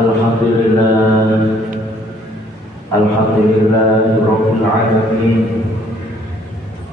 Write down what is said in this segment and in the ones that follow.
Alhamdulillah, Alhamdulillah Rabbil Alamin.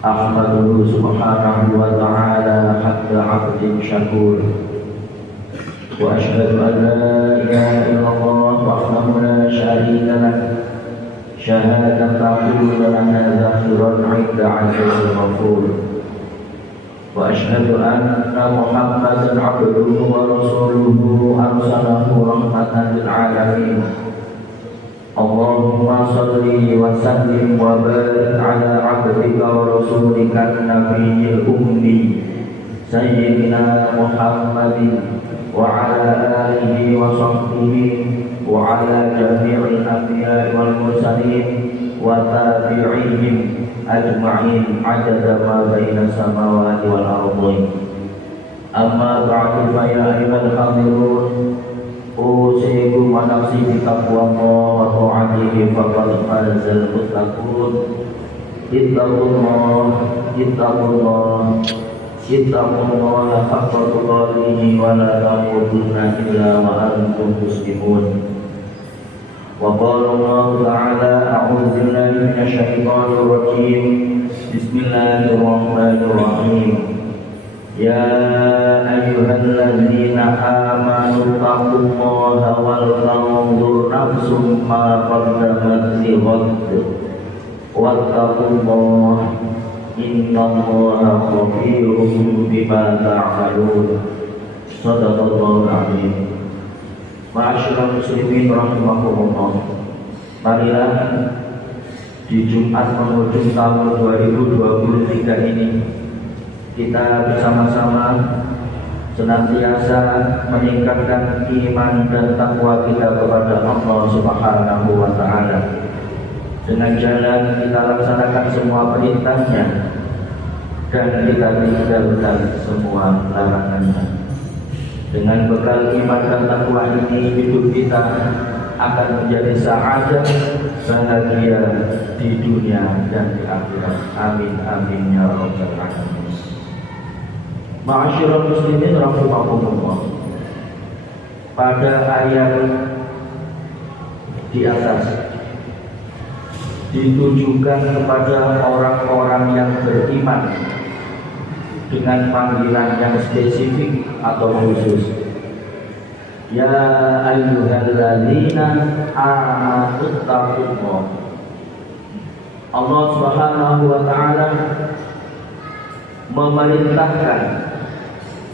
Ahmaduhu subhanahu wa ta'ala hamda 'abdin syakur. Wa ashhadu an la ilaha illallah wahdahu la syarika lah. Syahadatan ta'budu lana zahiran 'inda 'azizil ghafur. Wa ashhadu anna Muhammadan 'abduhu wa rasuluhu arsalahu rahmatan lil 'alamin. Allahumma salli wa sallim wa barik ala 'abdika wa rasulika nabiyil ummi sayyidina Muhammadin wa ala alihi wa sahbihi wa ala jami'il anbiya'i wal mursalin wa tabi'ihim ajma'in adada ma baina samawati wal ardi. Amma ba'du fa ya ayyuhal hadirun, usikum wa nafsi bi taqwallah wa ta'atihi faqad fazal muttaqun. Ittaqullah haqqa tuqatih wa la tamutunna illa wa antum muslimun. Wa qala Allah ta'ala a'udzu billahi minasy syaithanir rajim. Bismillahirrahmanirrahim. Ya ayyuhalladzina amanu taqullaha wal tanzur nafsum ma qaddamat lighad wattaqullaha innallaha khabirum bima ta'malun. Shadaqallahul azim. Ma'asyiral muslimin rahimakumullah. Marilah di Jumat penghujung tahun 2023 ini kita bersama-sama senantiasa meningkatkan iman dan takwa kita kepada Allah Subhanahu wa ta'ala dengan jalan kita laksanakan semua perintahnya dan kita tinggalkan semua larangannya. Dengan bekal iman dan takwa ini hidup kita akan menjadi sa'adah, bahagia di dunia dan di akhirat. Amin amin ya rabbal alamin. Ma'asyiral muslimin rahimakumullah. Pada ayat di atas ditujukan kepada orang-orang yang beriman dengan panggilan yang spesifik atau khusus. Ya ayyuhalladzina amanu taqullah. Allah Subhanahu wa ta'ala memerintahkan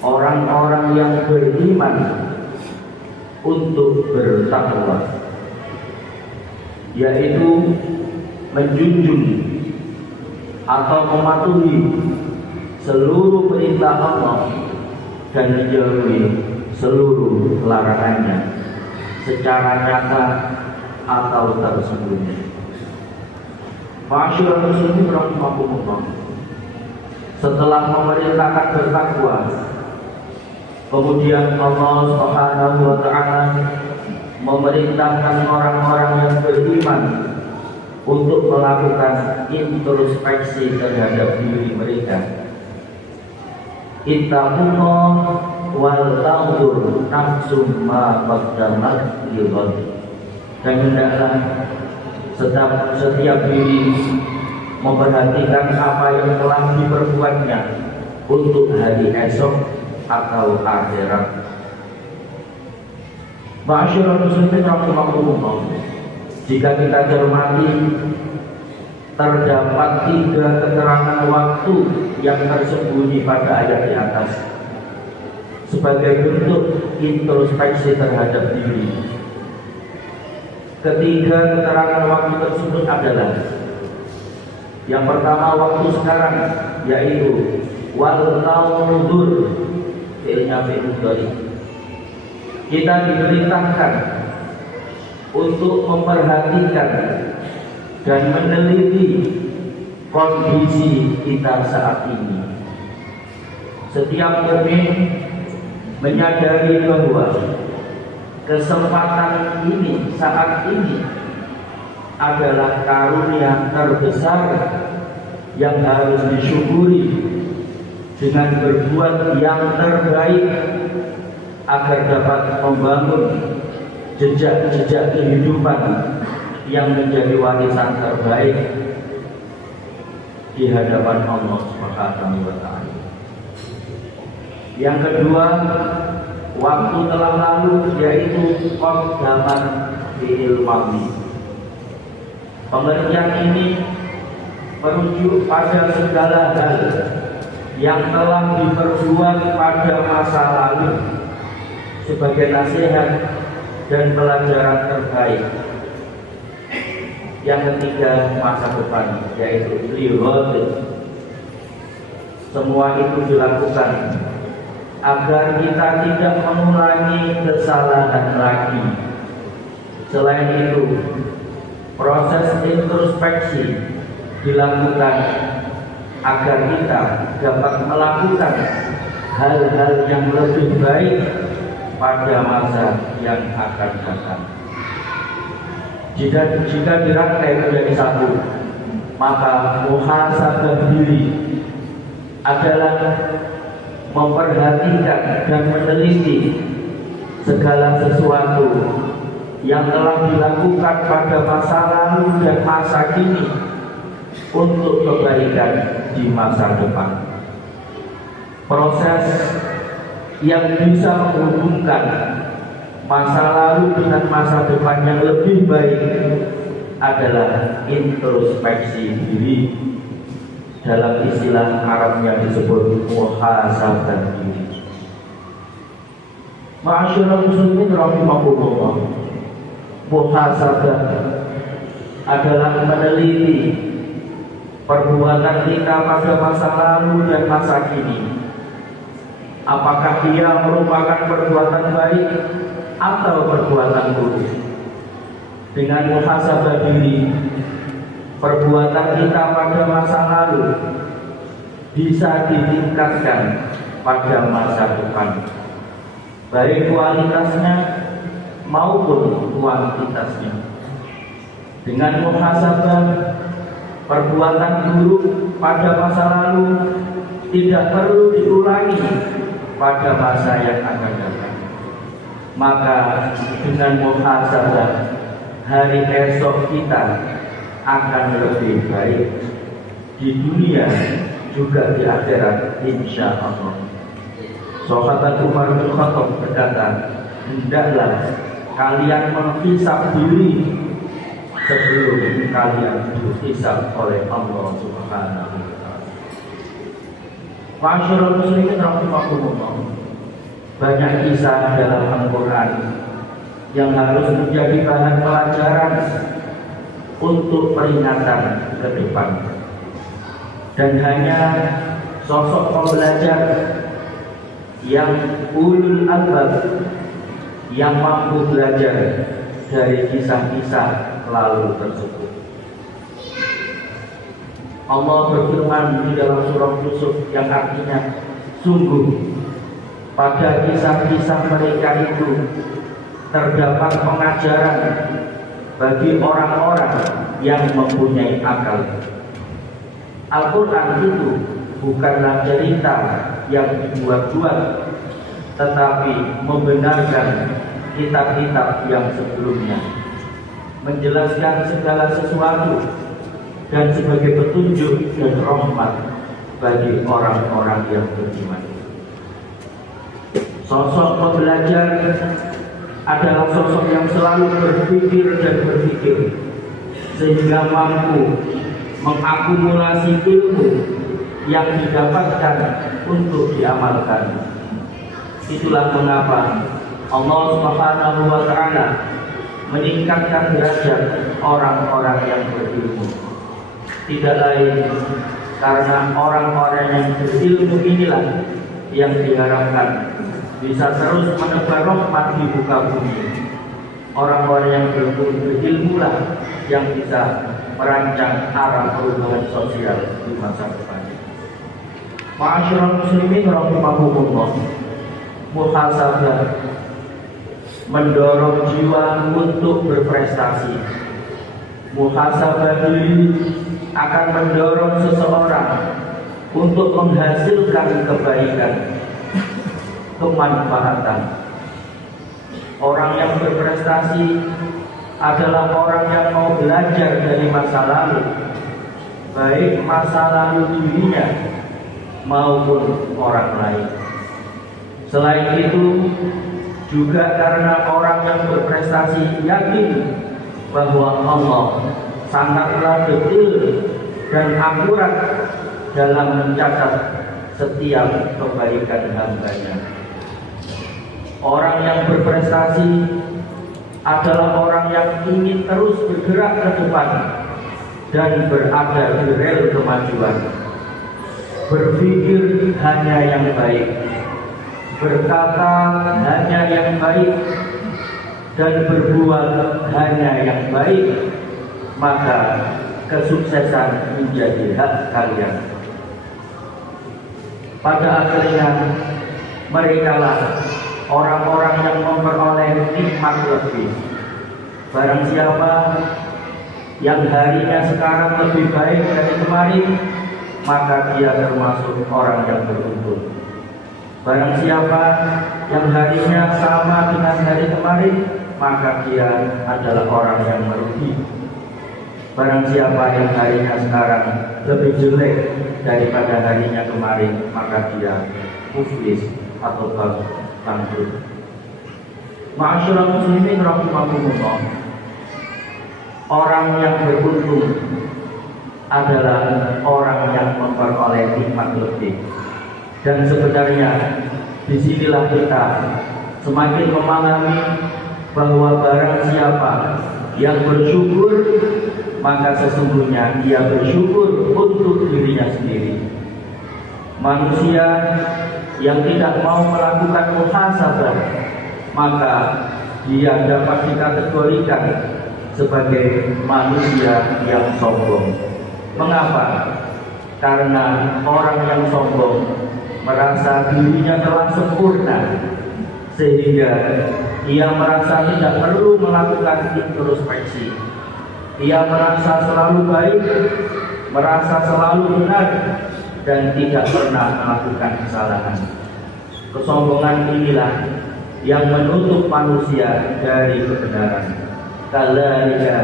orang-orang yang beriman untuk bertakwa, yaitu menjunjung atau mematuhi seluruh perintah Allah dan menjauhi seluruh larangannya secara nyata atau tersembunyi. Ma'asyiral muslimin rahimakumullah. Setelah memerintahkan bertakwa, kemudian Allah Subhanahu wa ta'ala memerintahkan orang-orang yang beriman untuk melakukan introspeksi terhadap diri mereka. Ittaqullah wal tanzur nafsum ma qaddamat lighad. Dan hendaklah setiap diri memperhatikan apa yang telah diperbuatnya untuk hari esok atau akhirat. Ma'asyiral muslimin rahimakumullah. Jika kita cermati, terdapat 3 keterangan waktu yang tersembunyi pada ayat di atas sebagai bentuk introspeksi terhadap diri. Ketiga keterangan waktu tersebut adalah: yang pertama waktu sekarang, yaitu wal tanzur, fi'ilnya fi'il mudhari. Kita diperintahkan untuk memperhatikan dan meneliti kondisi kita saat ini. Setiap mukmin menyadari bahwa kesempatan ini saat ini adalah karunia terbesar yang harus disyukuri dengan berbuat yang terbaik agar dapat membangun jejak-jejak kehidupan yang menjadi warisan terbaik di hadapan Allah Subhanahu wa Ta'ala. Yang kedua, waktu telah lalu, yaitu qaddaman fi'il madhi. Pengertian ini merujuk pada segala hal yang telah diperbuat pada masa lalu sebagai nasihat dan pelajaran terbaik. Yang ketiga, masa depan, yaitu lihat. Semua itu dilakukan agar kita tidak mengulangi kesalahan lagi. Selain itu, proses introspeksi dilakukan agar kita dapat melakukan hal-hal yang lebih baik pada masa yang akan datang. Jika dirangkai menjadi satu, maka muhasabah diri adalah memperhatikan dan meneliti segala sesuatu yang telah dilakukan pada masa lalu dan masa kini untuk kebaikan di masa depan. Proses yang bisa menghubungkan masa lalu dengan masa depan yang lebih baik adalah introspeksi diri. Dalam istilah Arabnya disebut muhasabah diri. Ma'asyiral muslimin rahimakumullah. Muhasabah adalah meneliti perbuatan kita pada masa lalu dan masa kini. Apakah dia merupakan perbuatan baik atau perbuatan buruk? Dengan muhasabah diri, perbuatan kita pada masa lalu bisa ditingkatkan pada masa depan, baik kualitasnya maupun kuantitasnya. Dengan muhasabah, perbuatan buruk pada masa lalu tidak perlu diulangi pada masa yang akan datang. Maka dengan muhasabah, hari esok kita akan lebih baik di dunia juga di akhirat, insya Allah. Sahabat Umar bin Khattab berkata, hendaklah kalian menghisab diri sebelum kalian dihisab oleh Allah Subhanahu wa Ta'ala. Ma'asyiral muslimin rahimakumullah. Banyak kisah dalam Al-Quran yang harus menjadi bahan pelajaran untuk peringatan ke depan. Dan hanya sosok pembelajar yang ulul albab yang mampu belajar dari kisah-kisah lalu tersebut. Allah berfirman di dalam surah Yusuf yang artinya, sungguh pada kisah-kisah mereka itu terdapat pengajaran bagi orang-orang yang mempunyai akal. Al-Quran itu bukanlah cerita yang dibuat-buat, tetapi membenarkan kitab-kitab yang sebelumnya, menjelaskan segala sesuatu dan sebagai petunjuk dan rahmat bagi orang-orang yang beriman. Sosok pembelajar adalah sosok yang selalu berpikir dan berpikir sehingga mampu mengakumulasi ilmu yang didapatkan untuk diamalkan. Itulah mengapa Allah Subhanahu wa Ta'ala meningkatkan derajat orang-orang yang berilmu. Tidak lain karena orang-orang yang berilmu inilah yang diharapkan bisa terus menebar rahmat di muka bumi. Orang-orang yang berilmu lah yang bisa merancang arah perubahan sosial di masa depan. Ma'asyiral muslimin rahimakumullah. Muhasabah mendorong jiwa untuk berprestasi. Muhasabah diri akan mendorong seseorang untuk menghasilkan kebaikan, kemanfaatan. Orang yang berprestasi adalah orang yang mau belajar dari masa lalu, baik masa lalu dirinya maupun orang lain. Selain itu, juga karena orang yang berprestasi yakin bahwa Allah sangatlah detil dan akurat dalam mencatat setiap kebaikan hambanya. Orang yang berprestasi adalah orang yang ingin terus bergerak ke depan dan berada di rel kemajuan. Berpikir hanya yang baik, berkata hanya yang baik, dan berbuat hanya yang baik, maka kesuksesan menjadi hak kalian. Pada akhirnya merekalah orang-orang yang memperoleh nikmat lebih. Barang siapa yang harinya sekarang lebih baik dari kemarin, maka dia termasuk orang yang beruntung. Barang siapa yang harinya sama dengan hari kemarin, maka dia adalah orang yang merugi. Barang siapa yang harinya sekarang lebih jelek daripada harinya kemarin, maka dia muflis atau bangkrut. Ma'asyiral muslimin rahimakumullah. Orang yang beruntung adalah orang yang memperoleh nikmat lebih. Dan sebenarnya disinilah kita semakin memahami bahwa barang siapa yang bersyukur, maka sesungguhnya dia bersyukur untuk dirinya sendiri. Manusia yang tidak mau melakukan muhasabah, maka dia dapat dikategorikan sebagai manusia yang sombong. Mengapa? Karena orang yang sombong merasa dirinya telah sempurna, sehingga ia merasa tidak perlu melakukan introspeksi. Ia merasa selalu baik, merasa selalu benar, dan tidak pernah melakukan kesalahan. Kesombongan inilah yang menutup manusia dari kebenaran. Kadzalika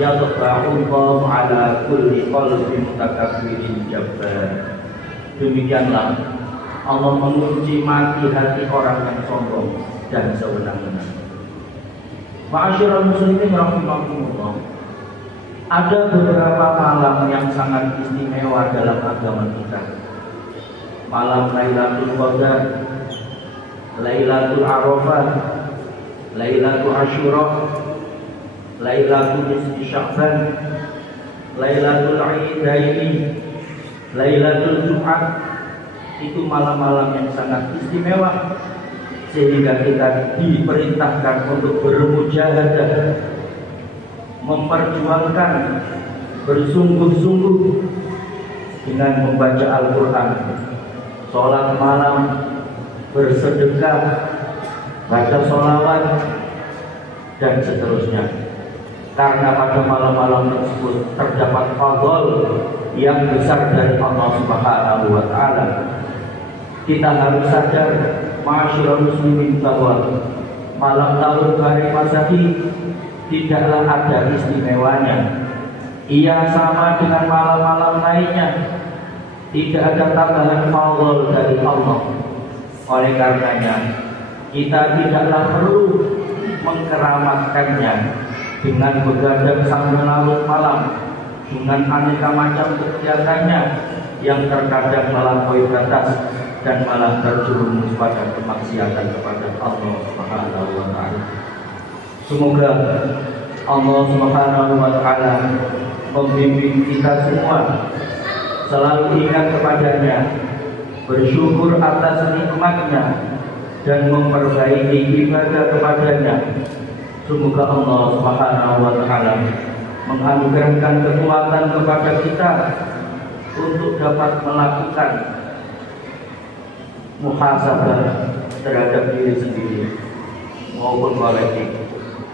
yatba'ullahu 'ala kulli qalbi mutakabbirin jabbar. Demikianlah Allah mengunci mati hati orang yang sombong dan sewenang-wenang. Ma'asyiral muslimin rahimakumullah. Ada beberapa malam yang sangat istimewa dalam agama kita. Malam Lailatul Qadar, Lailatul Arafah, Lailatul Asyura, Lailatul Nisfi Sya'ban, Lailatul Aidaini, Lailatul Jumat. Itu malam-malam yang sangat istimewa, sehingga kita diperintahkan untuk bermujahadah, memperjuangkan bersungguh-sungguh dengan membaca Al-Quran, sholat malam, bersedekah, baca sholawat, dan seterusnya. Karena pada malam-malam tersebut terdapat fadl yang besar dari Allah Subhanahu wa Ta'ala. Kita harus sadar, ma'asyiral muslimin, bahwa malam tahun baru Masehi tidaklah ada istimewanya. Ia sama dengan malam-malam lainnya, tidak ada tambahan fadl dari Allah. Oleh karenanya, kita tidaklah perlu mengkeramatkannya dengan begadang sampai larut malam, dengan aneka macam kegiatannya yang terkadang melampaui batas dan malah terjerumus pada kemaksiatan kepada Allah Subhanahu wa Ta'ala. Semoga Allah Subhanahu wa Ta'ala membimbing kita semua selalu ingat kepadanya, bersyukur atas nikmatnya, dan memperbaiki ibadah kepadanya. Semoga Allah Subhanahu wa Ta'ala menganugerahkan kekuatan kepada kita untuk dapat melakukan muhasabah terhadap diri sendiri maupun kolektif.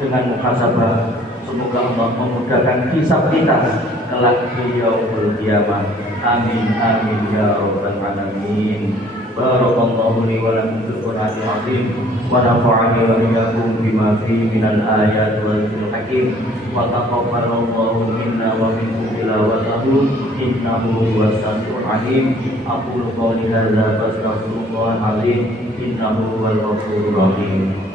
Dengan muhasabah, semoga Allah memudahkan hisab kita kelak di yaumul qiyamah. Amin amin ya rabbal alamin. Barakallahu li wa lakum fil Qur'anil azim wa nafa'ani wa iyyakum bima fihi minal ayati wal dhikril hakim wa taqabbalallahu minna wa minkum tilawatahu innahu huwas samiul alim. Aqulu qawli hadza fastaghfirullahal azim innahu huwal ghafurur rahim.